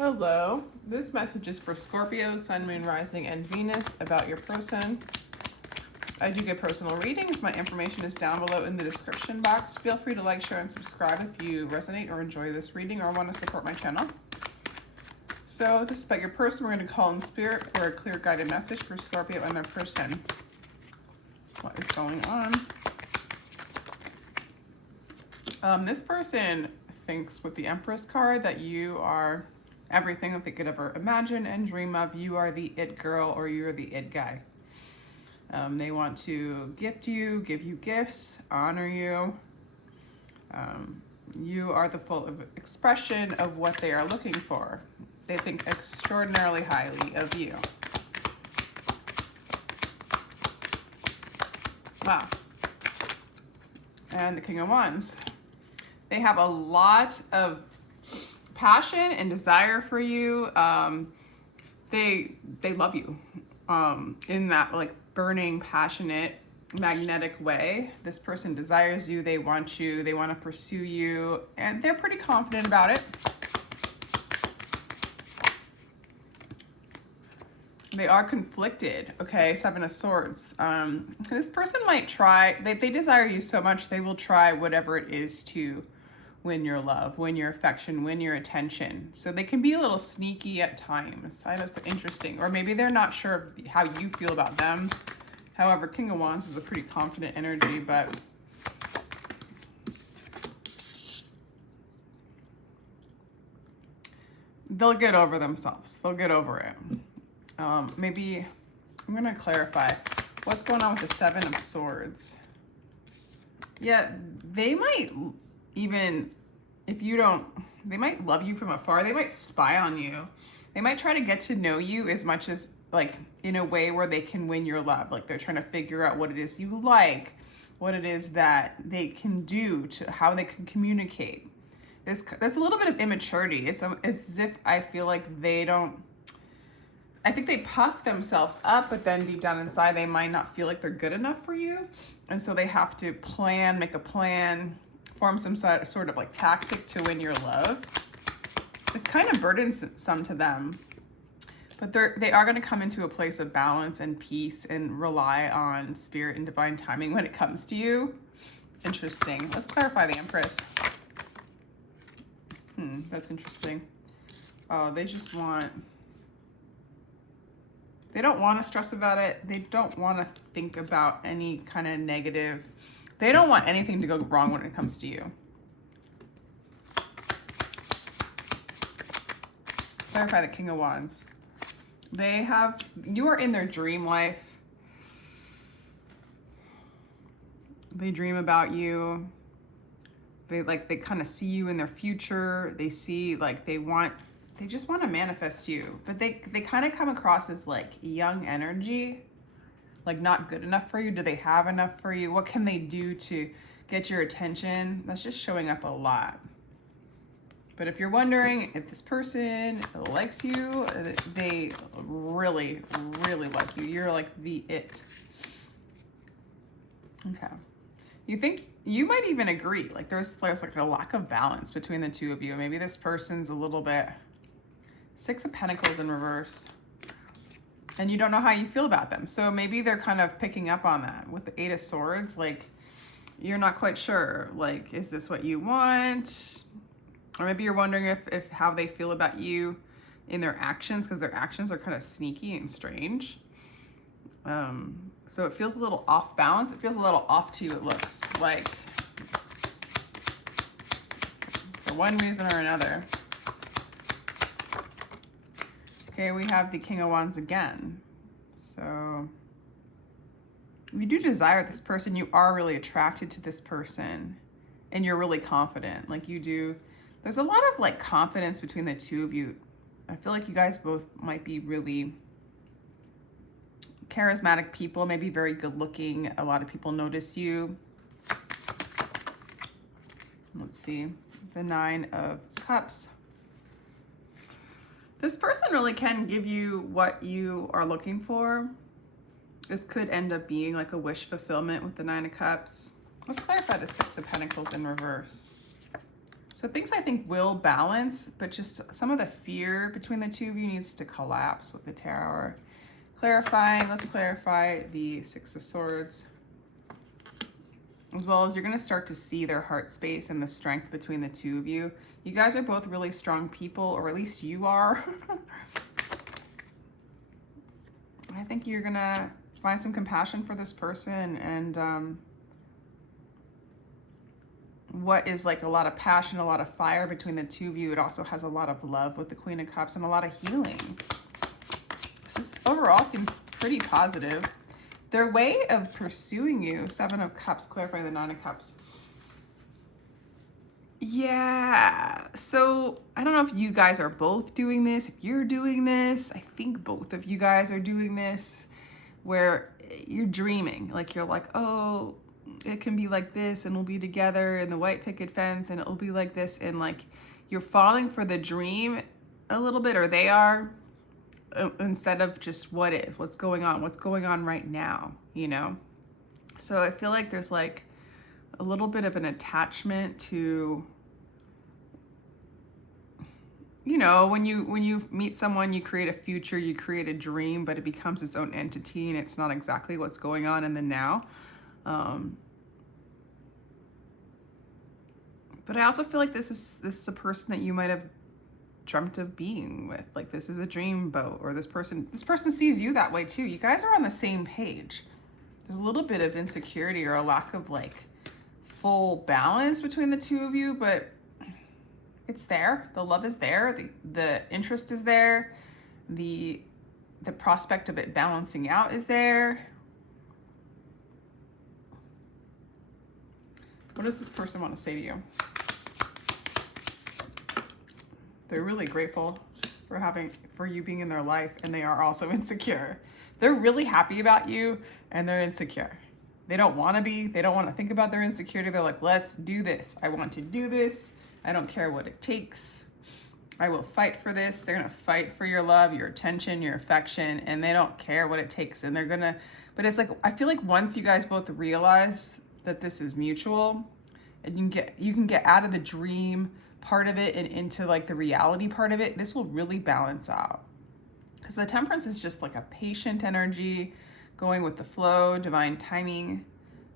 Hello, this message is for Scorpio, Sun, Moon, Rising, and Venus about your person. I do get personal readings. My information is down below in the description box. Feel free to like, share, and subscribe if you resonate or enjoy this reading or want to support my channel. So this is about your person. We're going to call in spirit for a clear guided message for Scorpio and their person. What is going on? This person thinks with the Empress card that you are everything that they could ever imagine and dream of. You are the it girl or you're the it guy. They want to gift you, give you gifts, honor you. You are the full expression of what they are looking for. They think extraordinarily highly of you. Wow. And the King of Wands. They have a lot of passion and desire for you. They love you in that like burning, passionate, magnetic way. This person desires you. They want you. They want to pursue you, and they're pretty confident about it. They are conflicted. Okay, Seven of Swords. This person might try. They desire you so much they will try whatever it is to win your love, win your affection, win your attention. So they can be a little sneaky at times. That's interesting. Or maybe they're not sure how you feel about them. However, King of Wands is a pretty confident energy, but they'll get over themselves. They'll get over it. Maybe I'm going to clarify what's going on with the Seven of Swords. Yeah, they might even, if you don't, they might love you from afar. They might spy on you. They might try to get to know you as much as like in a way where they can win your love. Like they're trying to figure out what it is you like, what it is that they can do, to how they can communicate. There's a little bit of immaturity. It's as if I feel like they don't, I think they puff themselves up, but then deep down inside, they might not feel like they're good enough for you. And so they have to plan, make a plan, form some sort of like tactic to win your love. It's kind of burdensome to them, but they are going to come into a place of balance and peace and rely on spirit and divine timing when it comes to you. Interesting. Let's clarify the Empress. That's interesting. Oh, they just want, they don't want to stress about it. They don't want to think about any kind of negative. They don't want anything to go wrong when it comes to you. Clarify the King of Wands. You are in their dream life. They dream about you. They kind of see you in their future. They see like they just want to manifest you, but they kind of come across as like young energy. Like not good enough for you. Do they have enough for you? What can they do to get your attention? That's just showing up a lot. But if you're wondering if this person likes you, they really, really like you. You're like the it. Okay. You might even agree. Like there's like a lack of balance between the two of you. Maybe this person's a little bit Six of Pentacles in reverse. And you don't know how you feel about them. So maybe they're kind of picking up on that. With the Eight of Swords, like, you're not quite sure. Like, is this what you want? Or maybe you're wondering if how they feel about you in their actions, because their actions are kind of sneaky and strange. So it feels a little off balance. It feels a little off to you, it looks like. For one reason or another. Okay, we have the King of Wands again. So you do desire this person. You are really attracted to this person and you're really confident. Like you do. There's a lot of like confidence between the two of you. I feel like you guys both might be really charismatic people, maybe very good looking. A lot of people notice you. Let's see. The Nine of Cups. This person really can give you what you are looking for. This could end up being like a wish fulfillment with the Nine of Cups. Let's clarify the Six of Pentacles in reverse. So things I think will balance, but just some of the fear between the two of you needs to collapse with the Tower. Clarifying, let's clarify the Six of Swords. As well as you're going to start to see their heart space and the strength between the two of you. You guys are both really strong people, or at least you are. I think you're going to find some compassion for this person, and what is like a lot of passion, a lot of fire between the two of you. It also has a lot of love with the Queen of Cups and a lot of healing. This overall seems pretty positive. Their way of pursuing you, Seven of Cups, clarifying the Nine of Cups. Yeah, so I don't know if you guys are both doing this, if you're doing this. I think both of you guys are doing this, where you're dreaming. Like you're like, oh, it can be like this and we'll be together in the white picket fence and it'll be like this. And like you're falling for the dream a little bit, or they are, instead of just what's going on right now, you know? So I feel like there's like a little bit of an attachment to, you know, when you meet someone, you create a future, you create a dream, but it becomes its own entity and it's not exactly what's going on in the now. But I also feel like this is a person that you might have dreamt of being with. Like this is a dream boat, or this person sees you that way too. You guys are on the same page. There's a little bit of insecurity or a lack of like full balance between the two of you, but it's there. The love is there. The interest is there. The prospect of it balancing out is there. What does this person want to say to you? They're really grateful for you being in their life, and they are also insecure. They're really happy about you, and they're insecure. They don't want to be. They don't want to think about their insecurity. They're like, let's do this. I want to do this. I don't care what it takes. I will fight for this. They're going to fight for your love, your attention, your affection, and they don't care what it takes. And they're going to, but it's like, I feel like once you guys both realize that this is mutual, and you can get out of the dream part of it and into like the reality part of it, this will really balance out. Because the Temperance is just like a patient energy, going with the flow, divine timing.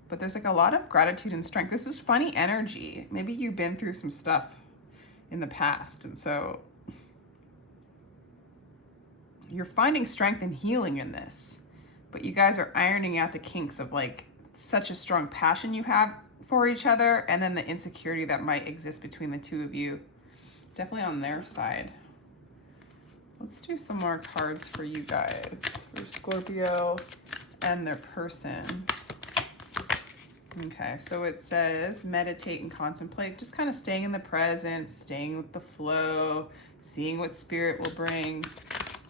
But there's like a lot of gratitude and strength. This is funny energy. Maybe you've been through some stuff in the past, and so you're finding strength and healing in this. But you guys are ironing out the kinks of like such a strong passion you have for each other, and then the insecurity that might exist between the two of you. Definitely on their side. Let's do some more cards for you guys, for Scorpio and their person. Okay, so it says meditate and contemplate, just kind of staying in the present, staying with the flow, seeing what spirit will bring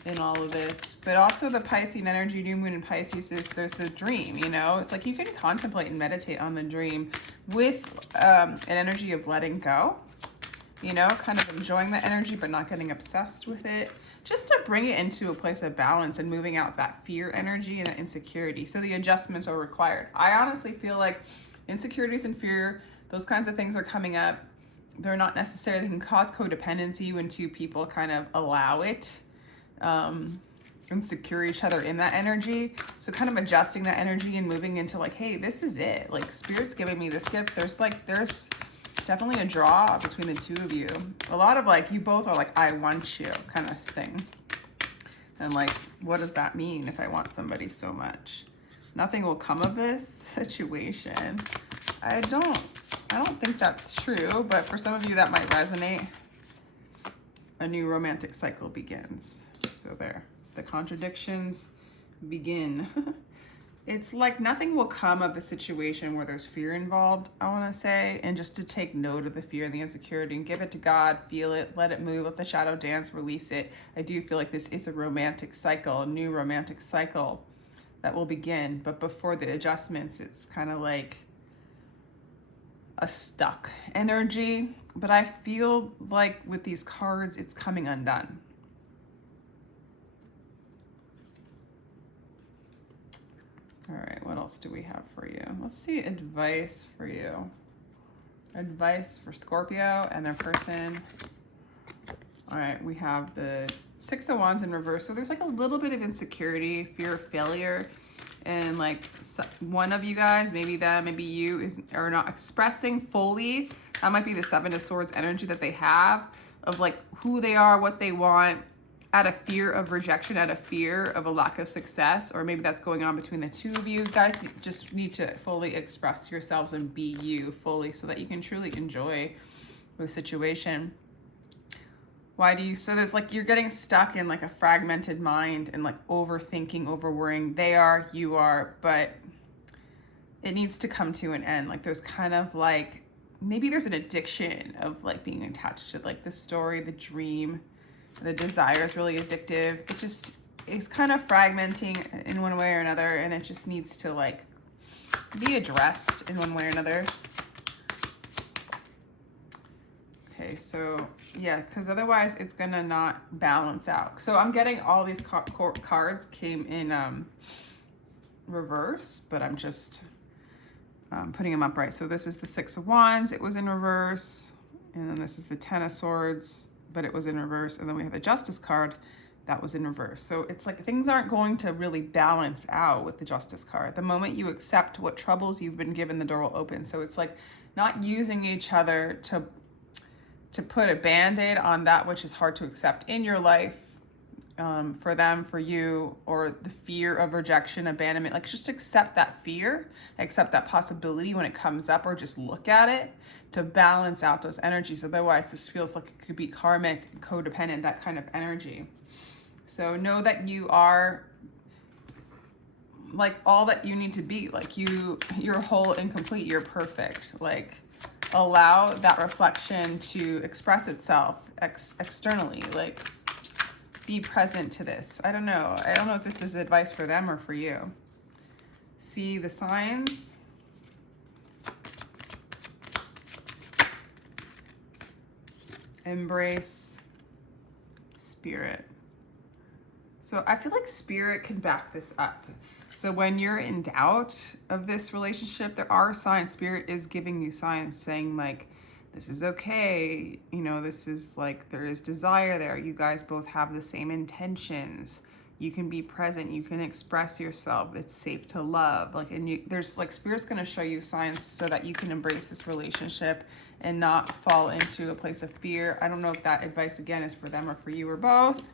in all of this. But also the Piscean energy, new moon in Pisces, is there's the dream, you know? It's like you can contemplate and meditate on the dream with an energy of letting go, you know, kind of enjoying the energy but not getting obsessed with it, just to bring it into a place of balance and moving out that fear energy and that insecurity. So the adjustments are required. I honestly feel like insecurities and fear, those kinds of things are coming up. They're not necessarily, they can cause codependency when two people kind of allow it, and secure each other in that energy. So kind of adjusting that energy and moving into like, hey, this is it. Like spirit's giving me this gift. There's definitely a draw between the two of you. A lot of like, you both are like, I want you kind of thing. And like, what does that mean if I want somebody so much? Nothing will come of this situation. I don't think that's true, but for some of you that might resonate. A new romantic cycle begins. So there, the contradictions begin. It's like nothing will come of a situation where there's fear involved, I want to say, and just to take note of the fear and the insecurity and give it to God, feel it, let it move, let the shadow dance, release it. I do feel like this is a romantic cycle, a new romantic cycle that will begin. But before the adjustments, it's kind of like a stuck energy. But I feel like with these cards, it's coming undone. All right, what else do we have for you? Let's see advice for you. Advice for Scorpio and their person. All right, we have the Six of Wands in reverse. So there's like a little bit of insecurity, fear of failure. And like one of you guys, maybe them, maybe you, are not expressing fully. That might be the Seven of Swords energy that they have of like who they are, what they want, out of fear of rejection, out of fear of a lack of success. Or maybe that's going on between the two of you. Guys, you just need to fully express yourselves and be you fully so that you can truly enjoy the situation. Why do you, so there's like, you're getting stuck in like a fragmented mind and like overthinking, over worrying. They are, you are, but it needs to come to an end. Like there's kind of like, maybe there's an addiction of like being attached to like the story, the dream, the desire is really addictive. It just is kind of fragmenting in one way or another. And it just needs to like be addressed in one way or another. Okay, so yeah, because otherwise it's gonna not balance out. So I'm getting all these cards came in reverse, but I'm just putting them up right. So this is the Six of Wands, it was in reverse. And then this is the Ten of Swords, but it was in reverse. And then we have the Justice card that was in reverse. So it's like things aren't going to really balance out with the Justice card. The moment you accept what troubles you've been given, the door will open. So it's like not using each other to put a band-aid on that which is hard to accept in your life, for them, for you, or the fear of rejection, abandonment. Like just accept that fear, accept that possibility when it comes up, or just look at it to balance out those energies. Otherwise, this feels like it could be karmic, codependent, that kind of energy. So know that you are like all that you need to be. Like you're whole and complete, you're perfect. Like allow that reflection to express itself externally. Like be present to this. I don't know if this is advice for them or for you. See the signs. Embrace spirit. So I feel like spirit can back this up. So when you're in doubt of this relationship, there are signs. Spirit is giving you signs saying like, this is okay. You know, this is like, there is desire there. You guys both have the same intentions. You can be present. You can express yourself. It's safe to love. Like, and there's like, spirit's going to show you signs so that you can embrace this relationship and not fall into a place of fear. I don't know if that advice again is for them or for you or both.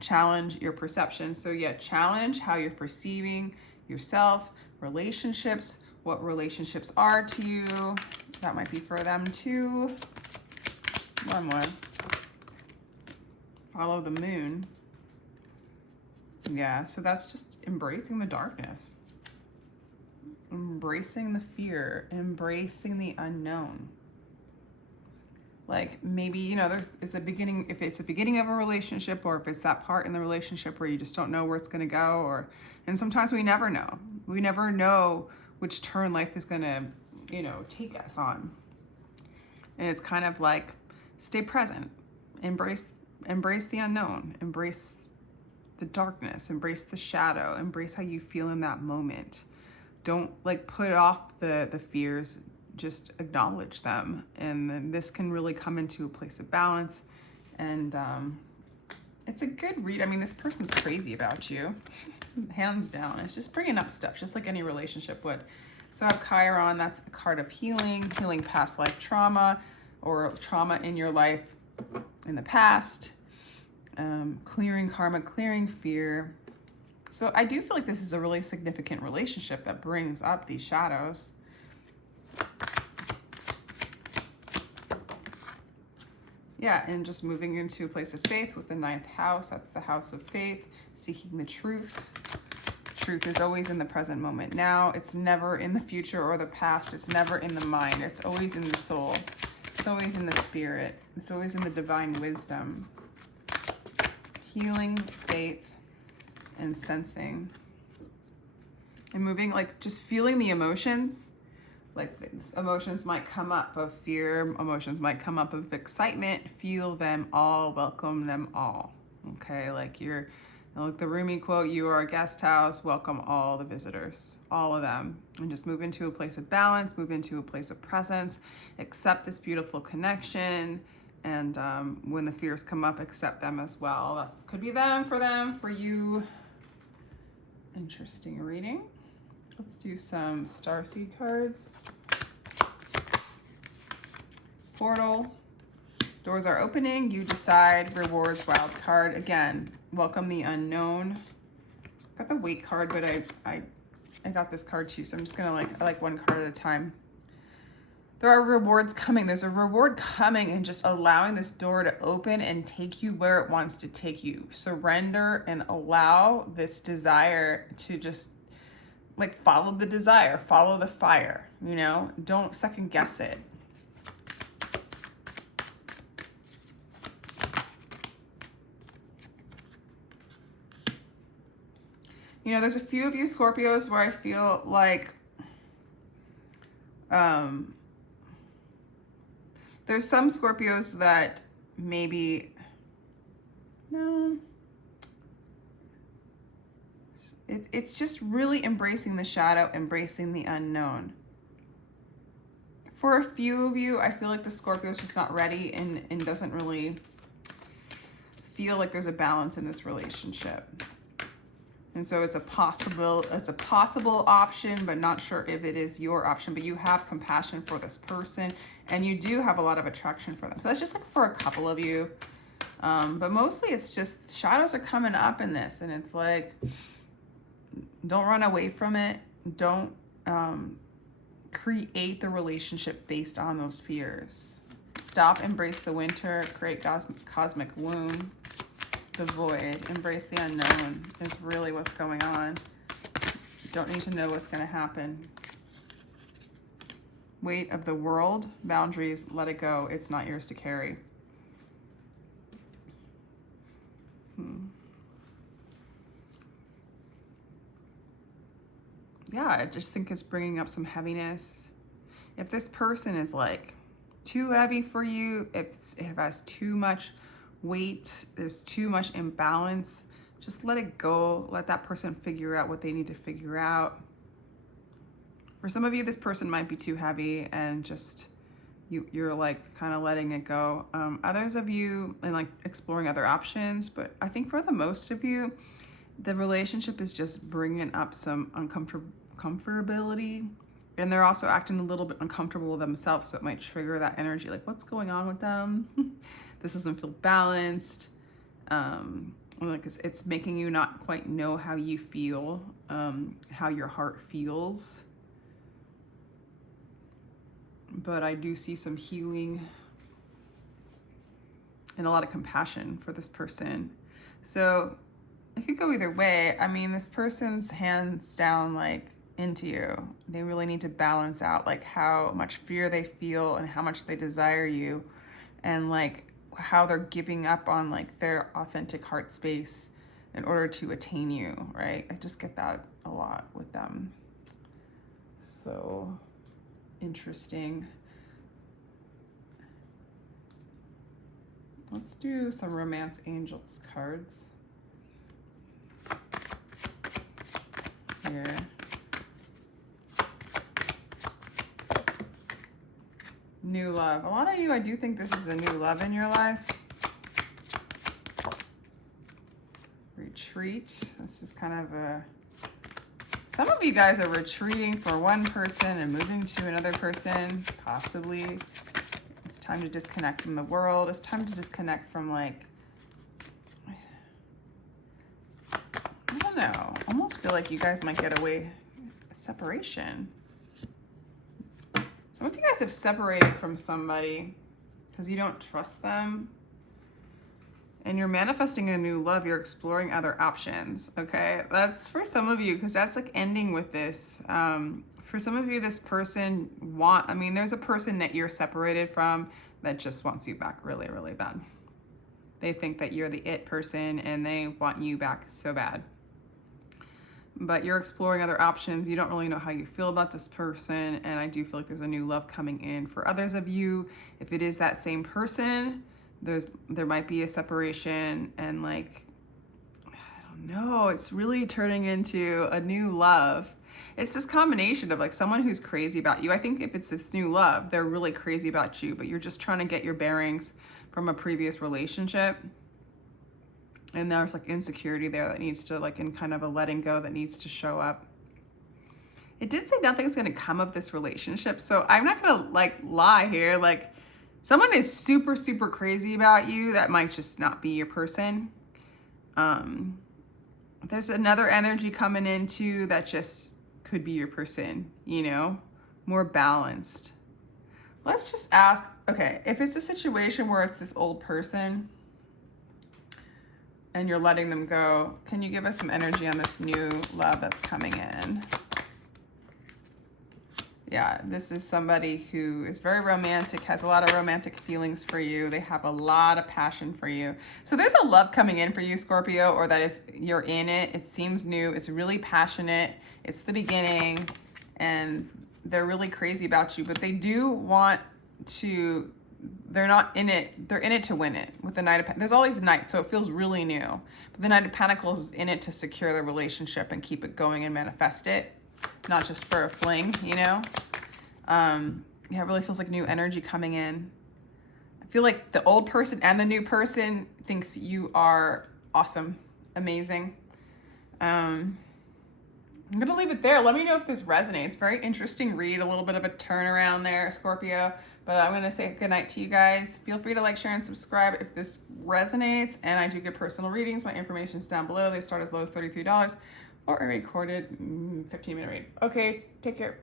Challenge your perception. So yeah, challenge how you're perceiving yourself, relationships, what relationships are to you. That might be for them too. One more. Follow the moon. Yeah, so that's just embracing the darkness. Embracing the fear, embracing the unknown. Like maybe, you know, it's a beginning, if it's a beginning of a relationship, or if it's that part in the relationship where you just don't know where it's going to go, and sometimes we never know. We never know which turn life is going to, you know, take us on. And it's kind of like, stay present, embrace the unknown, embrace the darkness, embrace the shadow, embrace how you feel in that moment. Don't like put off the fears, just acknowledge them. And then this can really come into a place of balance. And it's a good read. I mean, this person's crazy about you, hands down. It's just bringing up stuff, just like any relationship would. So I have Chiron, that's a card of healing past life trauma, or trauma in your life in the past, clearing karma, clearing fear. So I do feel like this is a really significant relationship that brings up these shadows. Yeah, and just moving into a place of faith with the 9th house. That's the house of faith, seeking the truth. Truth is always in the present moment now. It's never in the future or the past. It's never in the mind. It's always in the soul. It's always in the spirit. It's always in the divine wisdom. Healing, faith, and sensing. And moving, like just feeling the emotions. Like emotions might come up of fear, emotions might come up of excitement. Feel them all, welcome them all. Okay, like you're And like the Rumi quote, you are a guest house, welcome all the visitors, all of them. And just move into a place of balance, move into a place of presence, accept this beautiful connection. And when the fears come up, accept them as well. That could be them, for you. Interesting reading. Let's do some starseed cards. Portal. Doors are opening. You decide. Rewards. Wild card. Again, welcome the unknown. Got the wait card, but I got this card too, so I'm just gonna I like one card at a time. There are rewards coming. There's a reward coming, and just allowing this door to open and take you where it wants to take you. Surrender and allow this desire to just like follow the desire, follow the fire, you know? Don't second guess it. You know, there's a few of you Scorpios where I feel like there's some Scorpios that maybe, no, it's just really embracing the shadow, embracing the unknown. For a few of you, I feel like the Scorpio is just not ready and doesn't really feel like there's a balance in this relationship. And so it's a possible option, but not sure if it is your option. But you have compassion for this person, and you do have a lot of attraction for them. So that's just like for a couple of you. But mostly it's just shadows are coming up in this, and it's like, don't run away from it. Don't create the relationship based on those fears. Stop, embrace the winter, create cosmic womb. The void, embrace the unknown is really what's going on. Don't need to know what's going to happen. Weight of the world, boundaries, let it go. It's not yours to carry. Yeah, I just think it's bringing up some heaviness. If this person is like too heavy for you, if it has too much weight, there's too much imbalance, just let it go. Let that person figure out what they need to figure out. For some of you, this person might be too heavy and just you're like kind of letting it go. Others of you, and like exploring other options, but I think for the most of you, the relationship is just bringing up some uncomfortability, and they're also acting a little bit uncomfortable with themselves, so it might trigger that energy, like what's going on with them? This doesn't feel balanced. Like it's making you not quite know how you feel, how your heart feels. But I do see some healing and a lot of compassion for this person. So it could go either way. I mean, this person's hands down like into you. They really need to balance out like how much fear they feel and how much they desire you, and like how they're giving up on like their authentic heart space in order to attain you, right? I just get that a lot with them. So interesting. Let's do some romance angels cards here. New love. A lot of you, I do think this is a new love in your life. Retreat. This is kind of a... Some of you guys are retreating for one person and moving to another person, possibly. It's time to disconnect from the world. It's time to disconnect from like... I don't know. I almost feel like you guys might get away separation. Some of you guys have separated from somebody because you don't trust them. And you're manifesting a new love. You're exploring other options, okay? That's for some of you, because that's like ending with this. For some of you, this person there's a person that you're separated from that just wants you back really, really bad. They think that you're the it person and they want you back so bad. But you're exploring other options. You don't really know how you feel about this person. And I do feel like there's a new love coming in. For others of you, if it is that same person, there might be a separation, and like, I no, it's really turning into a new love. It's this combination of like someone who's crazy about you. I think if it's this new love, they're really crazy about you, but you're just trying to get your bearings from a previous relationship. And there's like insecurity there that needs to, like, in kind of a letting go that needs to show up. It did say nothing's going to come of this relationship. So I'm not going to like lie here. Like, someone is super, super crazy about you. That might just not be your person. There's another energy coming into that just could be your person, you know, more balanced. Let's just ask, okay, if it's a situation where it's this old person and you're letting them go, can you give us some energy on this new love that's coming in? Yeah, this is somebody who is very romantic, has a lot of romantic feelings for you. They have a lot of passion for you. So there's a love coming in for you, Scorpio, or that is, you're in it. It seems new. It's really passionate. It's the beginning, and they're really crazy about you, but they do want to, they're not in it. They're in it to win it with the Knight of Pentacles. There's all these knights, so it feels really new. But the Knight of Pentacles is in it to secure the relationship and keep it going and manifest it. Not just for a fling, you know? Yeah, it really feels like new energy coming in. I feel like the old person and the new person thinks you are awesome, amazing. I'm going to leave it there. Let me know if this resonates. Very interesting read, a little bit of a turnaround there, Scorpio. But I'm going to say good night to you guys. Feel free to like, share, and subscribe if this resonates. And I do get personal readings. My information is down below. They start as low as $33 or a recorded 15-minute read. Okay, take care.